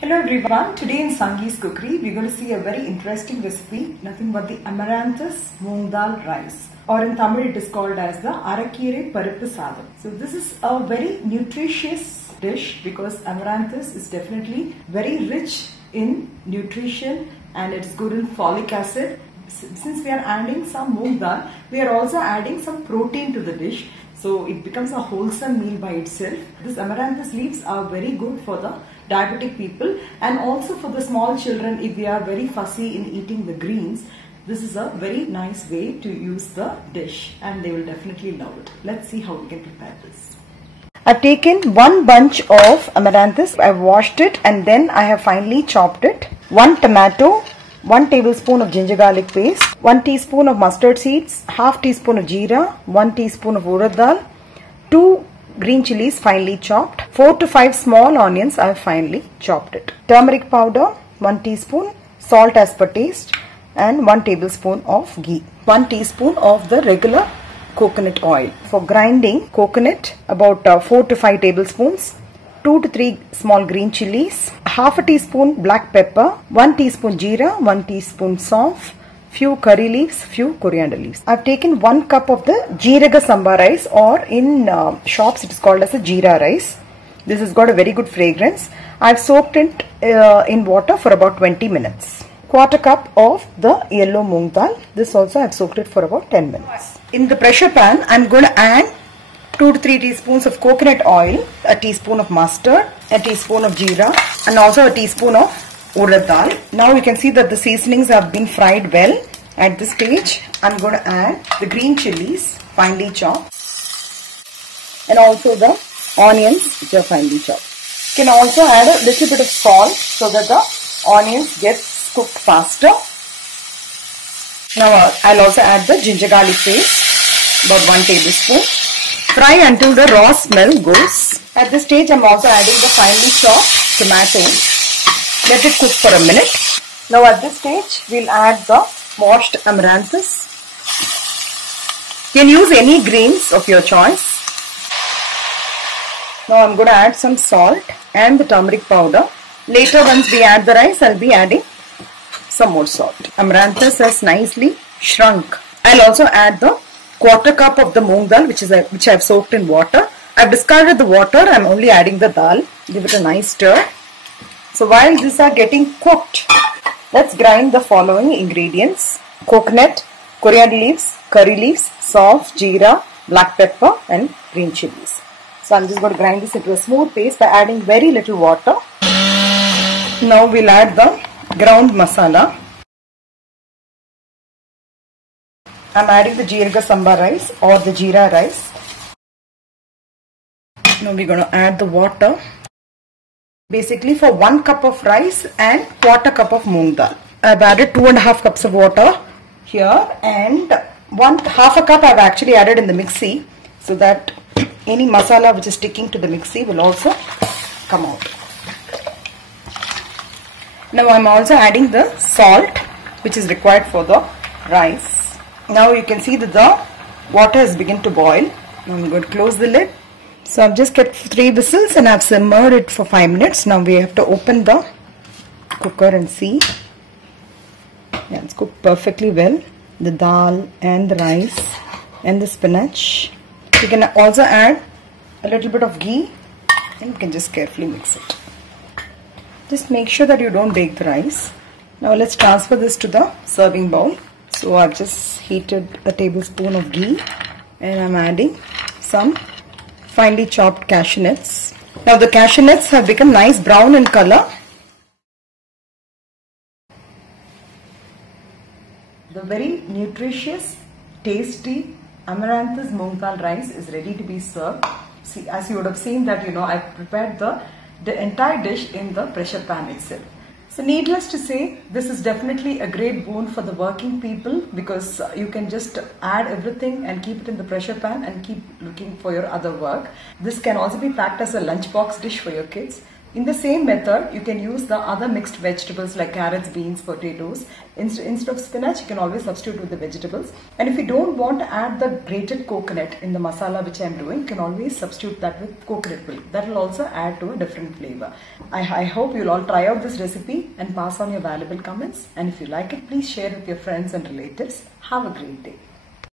Hello everyone, today in Sangee's Cookery we're going to see a very interesting recipe, nothing but the amaranthus moong dal rice, or in Tamil it is called as the Arakkeerai Parippu Sadam. So this is a very nutritious dish because amaranthus is definitely very rich in nutrition and it's good in folic acid. Since we are adding some moong dal, we are also adding some protein to the dish. So it becomes a wholesome meal by itself. This amaranthus leaves are very good for the diabetic people and also for the small children if they are very fussy in eating the greens. This is a very nice way to use the dish and they will definitely love it. Let's see how we can prepare this. I've taken one bunch of amaranthus. I've washed it and then I have finely chopped it. 1 tomato, 1 tablespoon of ginger garlic paste, 1 teaspoon of mustard seeds, half teaspoon of jeera, 1 teaspoon of urad dal, 2 green chilies finely chopped, 4 to 5 small onions I have finely chopped it. Turmeric powder 1 teaspoon, salt as per taste and 1 tablespoon of ghee. 1 teaspoon of the regular coconut oil. For grinding coconut about 4 to 5 tablespoons, 2 to 3 small green chilies, half a teaspoon black pepper, 1 teaspoon jeera, 1 teaspoon saunf, few curry leaves, few coriander leaves. I've taken 1 cup of the jeeraga samba rice, or in shops it is called as a jeera rice. This has got a very good fragrance. I've soaked it in water for about 20 minutes. Quarter cup of the yellow moong dal. This also I've soaked it for about 10 minutes. In the pressure pan, I'm going to add 2 to 3 teaspoons of coconut oil, a teaspoon of mustard, a teaspoon of jeera and also a teaspoon of urad dal. Now you can see that the seasonings have been fried well. At this stage, I'm going to add the green chilies finely chopped and also the onions which are finely chopped. You can also add a little bit of salt so that the onions get cooked faster. Now I'll also add the ginger garlic paste, about 1 tablespoon. Fry until the raw smell goes. At this stage, I'm also adding the finely chopped tomato. Let it cook for a minute. Now at this stage, we'll add the washed amaranthus. You can use any greens of your choice. Now I'm going to add some salt and the turmeric powder. Later, once we add the rice, I'll be adding some more salt. Amaranthus has nicely shrunk. I'll also add the quarter cup of the moong dal which I've soaked in water. I've discarded the water. I'm only adding the dal. Give it a nice stir. So while these are getting cooked, let's grind the following ingredients: coconut, coriander leaves, curry leaves, saunf, jeera, black pepper and green chilies. So I'm just going to grind this into a smooth paste by adding very little water. Now we'll add the ground masala. I'm adding the jeeraga samba rice or the jeera rice. Now we're going to add the water. Basically for 1 cup of rice and quarter cup of moong dal. I've added 2.5 cups of water here and half a cup I've actually added in the mixie so that any masala which is sticking to the mixie will also come out. Now I'm also adding the salt which is required for the rice. Now you can see that the water has begun to boil. Now I'm going to close the lid. So I've just kept 3 whistles and I've simmered it for 5 minutes. Now we have to open the cooker and see. Yeah, it's cooked perfectly well. The dal and the rice and the spinach. You can also add a little bit of ghee and you can just carefully mix it. Just make sure that you don't bake the rice. Now let's transfer this to the serving bowl. So I've just heated a tablespoon of ghee and I'm adding some finely chopped cashew nuts. Now the cashew nuts have become nice brown in color. The very nutritious, tasty amaranthus moong dal rice is ready to be served. See, as you would have seen that I prepared the entire dish in the pressure pan itself. So needless to say, this is definitely a great boon for the working people because you can just add everything and keep it in the pressure pan and keep looking for your other work. This can also be packed as a lunchbox dish for your kids. In the same method, you can use the other mixed vegetables like carrots, beans, potatoes. Instead of spinach, you can always substitute with the vegetables. And if you don't want to add the grated coconut in the masala which I am doing, you can always substitute that with coconut milk. That will also add to a different flavor. I hope you'll all try out this recipe and pass on your valuable comments. And if you like it, please share with your friends and relatives. Have a great day.